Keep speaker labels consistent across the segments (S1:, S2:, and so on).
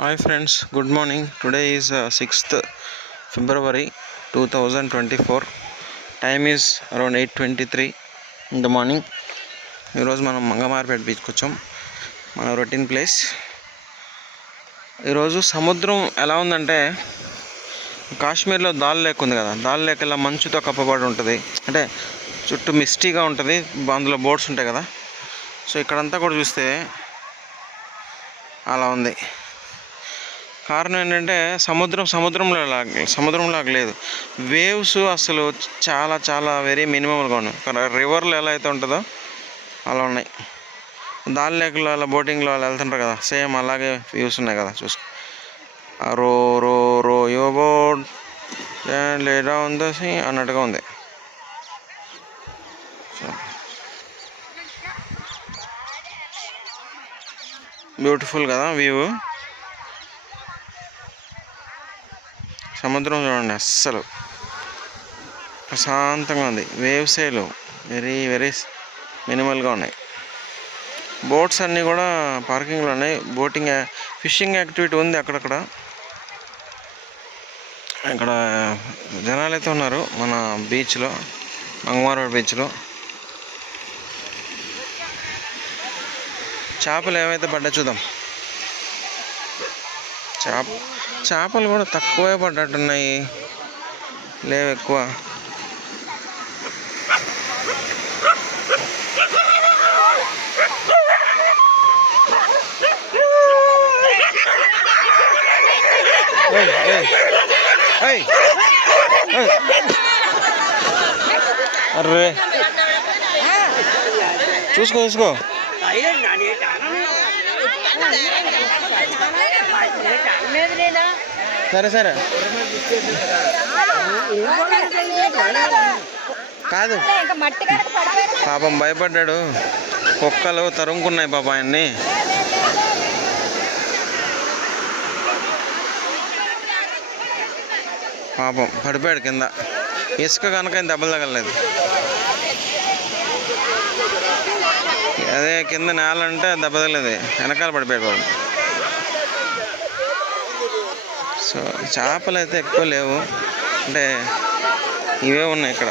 S1: Hi friends good morning today is sixth February two thousand twenty four time is around eight twenty three in the morning ఈరోజు మనం మంగమారిపేట బీచ్కి వచ్చాం. మన routine place ఈరోజు సముద్రం ఎలా ఉందంటే కాశ్మీర్లో దాల్ లేక్ ఉంది కదా. దాల్ లేక్ ఇలా మంచుతో కప్పబడి ఉంటుంది. అంటే చుట్టూ మిస్టీగా ఉంటుంది. అందులో బోట్స్ ఉంటాయి కదా. సో ఇక్కడంతా కూడా చూస్తే అలా ఉంది. కారణం ఏంటంటే సముద్రం సముద్రంలో లాగా సముద్రంలాగా లేదు. వేవ్స్ అసలు చాలా చాలా వెరీ మినిమల్గా ఉన్నాయి. కానీ రివర్లో ఎలా అయితే ఉంటుందో అలా ఉన్నాయి. దాని లేకలో అలా బోటింగ్లో అలా వెళ్తుంటారు కదా సేమ్ అలాగే వ్యూస్ ఉన్నాయి కదా చూసుకో. రో రో రో యో బోట్ లేదా ఉందో అన్నట్టుగా ఉంది. బ్యూటిఫుల్ కదా వ్యూ సముద్రం చూడండి అస్సలు. ప్రశాంతంగా ఉంది. వేవ్స్ ఏలు. వెరీ వెరీ మినిమల్గా ఉన్నాయి. బోట్స్ అన్నీ కూడా పార్కింగ్లో ఉన్నాయి. బోటింగ్ ఫిషింగ్ యాక్టివిటీ ఉంది అక్కడక్కడ. ఇక్కడ జనాలు అయితే ఉన్నారు మన బీచ్లో మంగమారవాడ బీచ్లో. చేపలు ఏమైతే పడ్డా చూద్దాం. చేప చేపలు కూడా తక్కువే పడ్డట్టున్నాయి. లేవు ఎక్కువ. అర్రే. చూసుకో చూసుకో. సరే సరే. కాదు. పాపం భయపడ్డాడు. కుక్కలు తరుముకున్నాయి పాప ఆయన్ని. పాపం పడిపోయాడు కింద. ఇసుక కనుక ఆయన దెబ్బలు తగలలేదు. అదే కింద నేల అంటే దెబ్బ తగలేదు. వెనకాల పడిపోయాడు పాపం సో చేపలు అయితే ఎక్కువ లేవు. అంటే ఇవే ఉన్నాయి ఇక్కడ.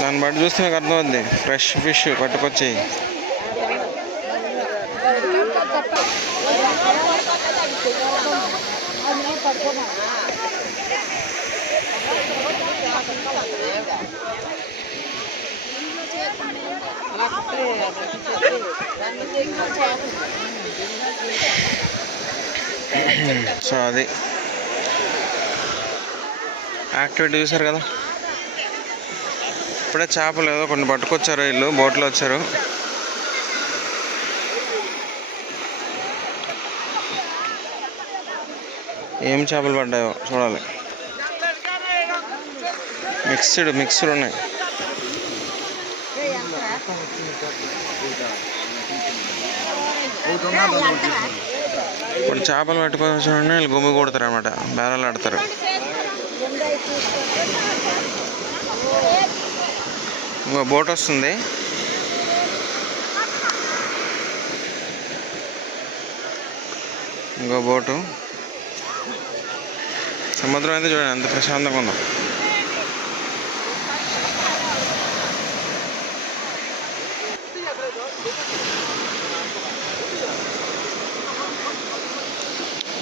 S1: దాన్ని బట్టి చూస్తే నాకు అర్థమవుద్ది ఫ్రెష్ ఫిష్ పట్టుకొచ్చి సో అది. యాక్టివిటీ చూసారు కదా? ఇప్పుడే చేపలు ఏదో కొన్ని పట్టుకొచ్చారు వీళ్ళు బోట్లో వచ్చారు. ఏం చేపలు పడ్డాయో చూడాలి. మిక్స్డ్ మిక్స్డ్ ఉన్నాయి. ఇప్పుడు చేపలు పట్టుకొని చూడండి వీళ్ళు గుమ్మి కొడతారు అనమాట బేరాలు ఆడతారు. ఇంకో బోట్ వస్తుంది. ఇంకో బోటు. సముద్రం అయితే చూడండి ఎంత ప్రశాంతంగా ఉందో.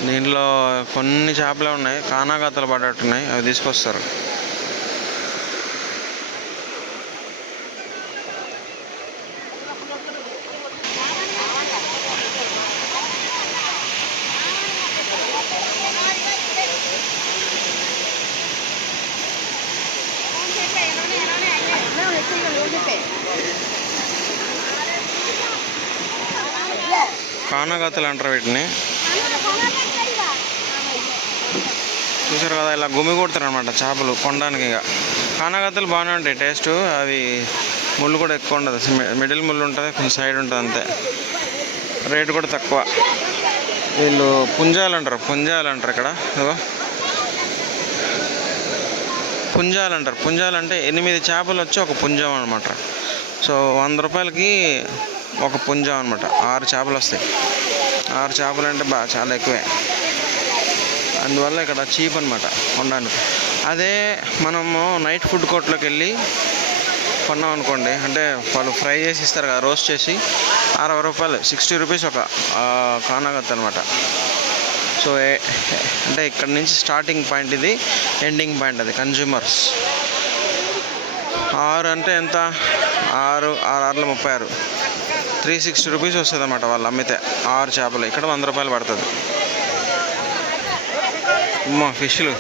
S1: దీంట్లో కొన్ని చేపలే ఉన్నాయి కానాగాతలు పడ్డట్టున్నాయి అవి తీసుకొస్తారు. కానాగతలు అంటారు వీటిని. చూసారు కదా ఇలా గుమి కొడతారు అనమాట చేపలు కొనడానికి ఇక. కానాగతలు బాగానే ఉంటాయి టేస్ట్ అవి ముళ్ళు కూడా ఎక్కువ ఉండదు. మిడిల్ ముళ్ళు ఉంటుంది కొంచెం సైడ్ ఉంటుంది అంతే. రేటు కూడా తక్కువ. వీళ్ళు పుంజాలు అంటారు పుంజాలు అంటారు ఇక్కడ. పుంజాలు అంటారు. పుంజాలు అంటే ఎనిమిది చేపలు వచ్చి ఒక పుంజం అనమాట సో వంద రూపాయలకి ఒక పుంజం అనమాట ఆరు చేపలు వస్తాయి. ఆరు చేపలు అంటే బాగా చాలా ఎక్కువే. అందువల్ల ఇక్కడ చీప్ అనమాట ఉండడానికి. అదే మనము నైట్ ఫుడ్ కోర్ట్లోకి వెళ్ళి కొన్నాం అనుకోండి. అంటే వాళ్ళు ఫ్రై చేసి ఇస్తారు కదా రోస్ట్ చేసి అరవై రూపాయలు సిక్స్టీ రూపీస్ ఒక కానాగత్ అనమాట సో అంటే ఇక్కడ నుంచి స్టార్టింగ్ పాయింట్ ఇది ఎండింగ్ పాయింట్ అది కన్జ్యూమర్స్ ఆరు అంటే ఎంత? ఆరు ఆరు ఆరులో ముప్పై ఆరు. త్రీ సిక్స్టీ రూపీస్ వస్తుంది అనమాట వాళ్ళు అమ్మితే. ఆరు చేపలు. ఇక్కడ వంద రూపాయలు పడుతుంది. అమ్మా ఫిష్లు.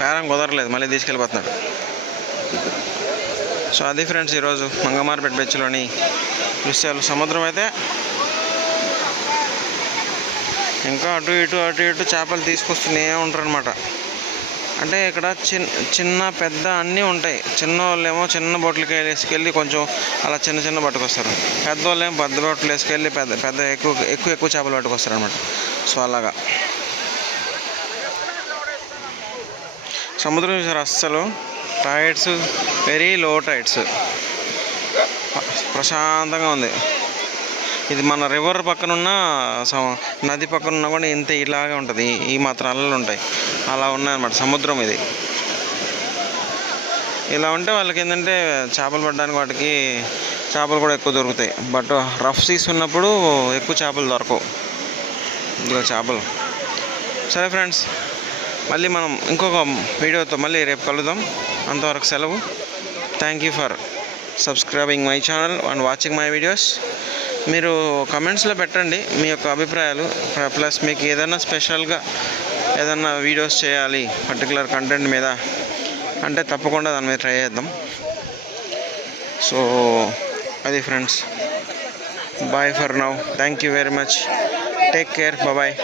S1: పేరం కుదరలేదు. మళ్ళీ తీసుకెళ్ళిపోతున్నాడు. సో అది ఫ్రెండ్స్ ఈరోజు మంగమార్పేట బెచ్లోని దృశ్యాలు సముద్రం అయితే ఇంకా అటు ఇటు అటు ఇటు చేపలు తీసుకొస్తూనే ఉంటారు అనమాట అంటే ఇక్కడ చిన్న చిన్న పెద్ద అన్నీ ఉంటాయి. చిన్న వాళ్ళేమో చిన్న బొట్లకి వేసుకెళ్ళి కొంచెం అలా చిన్న చిన్న పట్టుకొస్తారు. పెద్ద వాళ్ళేమో పెద్ద బొట్లు వేసుకెళ్ళి పెద్ద పెద్ద ఎక్కువ ఎక్కువ ఎక్కువ చేపలు పట్టుకొస్తారు అనమాట సో అలాగా. సముద్రం చూసారు అస్సలు? Tides very low tides. ప్రశాంతంగా ఉంది. ఇది మన రివర్ పక్కన ఉన్న స- నది పక్కన ఉన్న కూడా ఇంత ఇలాగే ఉంటుంది. ఈ- ఈ మాత్రం అలలు ఉంటాయి. అలా ఉన్నాయన్నమాట సముద్రం ఇది. ఇలా ఉంటే వాళ్ళకి ఏంటంటే చేపలు పడడానికి వాటికి చేపలు కూడా ఎక్కువ దొరుకుతాయి. బట్ రఫ్ సీస్ ఉన్నప్పుడు ఎక్కువ చేపలు దొరకవు. ఇదిగో చేపలు. సరే ఫ్రెండ్స్ మళ్ళీ మనం ఇంకొక వీడియోతో మళ్ళీ రేపు కలుద్దాం. అంతవరకు సెలవు. Thank you for subscribing my channel and watching my videos మీరు కమెంట్స్లో పెట్టండి మీ యొక్క అభిప్రాయాలు. ప్లస్ మీకు ఏదైనా స్పెషల్గా ఏదైనా వీడియోస్ చేయాలి పర్టికులర్ కంటెంట్ మీద అంటే తప్పకుండా దాని మీద ట్రై చేద్దాం. సో అది friends bye for now thank you very much take care bye